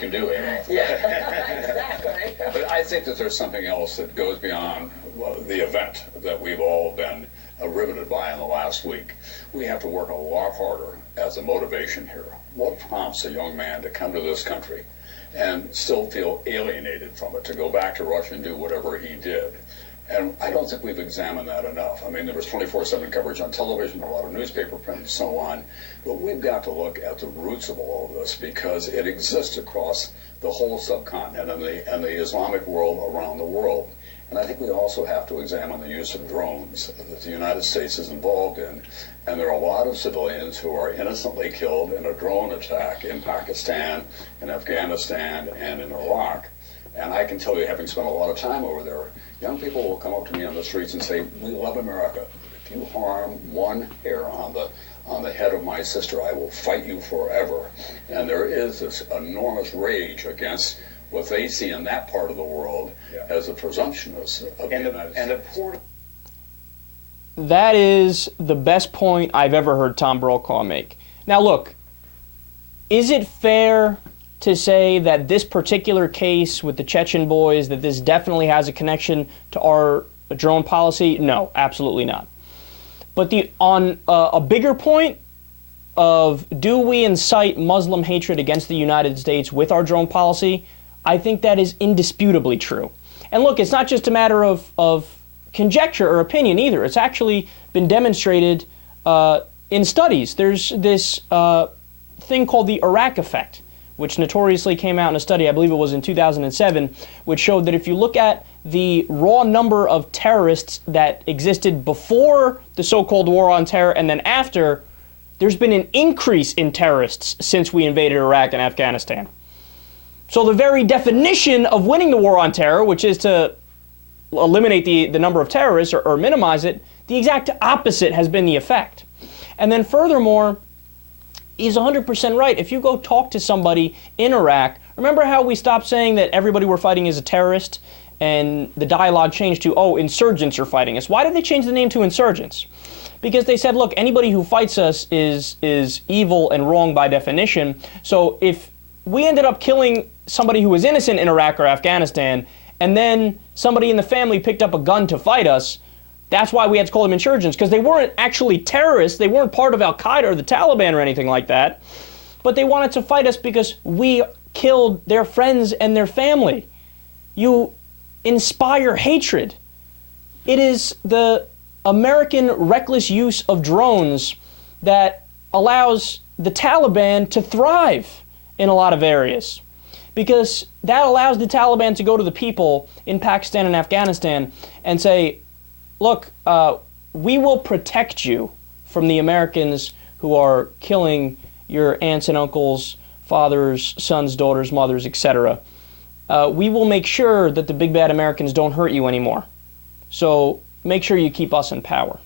can do it. Yeah, exactly. But I think that there's something else that goes beyond the event that we've all been riveted by in the last week. We have to work a lot harder as a motivation here. What prompts a young man to come to this country and still feel alienated from it, to go back to Russia and do whatever he did? And I don't think we've examined that enough. I mean, there was 24/7 coverage on television, a lot of newspaper print and so on, but we've got to look at the roots of all of this, because it exists across the whole subcontinent and the Islamic world around the world. And I think we also have to examine the use of drones that the United States is involved in. And there are a lot of civilians who are innocently killed in a drone attack in Pakistan, in Afghanistan, and in Iraq. And I can tell you, having spent a lot of time over there, young people will come up to me on the streets and say, "We love America. If you harm one hair on the head of my sister, I will fight you forever." And there is this enormous rage against what they see in that part of the world as a presumptionist of the United States. That is the best point I've ever heard Tom Brokaw make. Now look, is it fair to say that this particular case with the Chechen boys, that this definitely has a connection to our drone policy? No, absolutely not. But on a bigger point of, do we incite Muslim hatred against the United States with our drone policy? I think that is indisputably true. And look, it's not just a matter of conjecture or opinion either. It's actually been demonstrated in studies. There's this thing called the Iraq effect, which notoriously came out in a study, I believe it was in 2007, which showed that if you look at the raw number of terrorists that existed before the so-called war on terror and then after, there's been an increase in terrorists since we invaded Iraq and Afghanistan. So the very definition of winning the war on terror, which is to eliminate the number of terrorists or minimize it, the exact opposite has been the effect. And then furthermore, he's 100% right. If you go talk to somebody in Iraq, remember how we stopped saying that everybody we're fighting is a terrorist, and the dialogue changed to, oh, insurgents are fighting us. Why did they change the name to insurgents? Because they said, look, anybody who fights us is evil and wrong by definition. So if we ended up killing somebody who was innocent in Iraq or Afghanistan, and then somebody in the family picked up a gun to fight us, that's why we had to call them insurgents, because they weren't actually terrorists. They weren't part of Al-Qaeda or the Taliban or anything like that. But they wanted to fight us because we killed their friends and their family. You inspire hatred. It is the American reckless use of drones that allows the Taliban to thrive in a lot of areas, because that allows the Taliban to go to the people in Pakistan and Afghanistan and say, look, we will protect you from the Americans who are killing your aunts and uncles, fathers, sons, daughters, mothers, etc. We will make sure that the big bad Americans don't hurt you anymore. So make sure you keep us in power.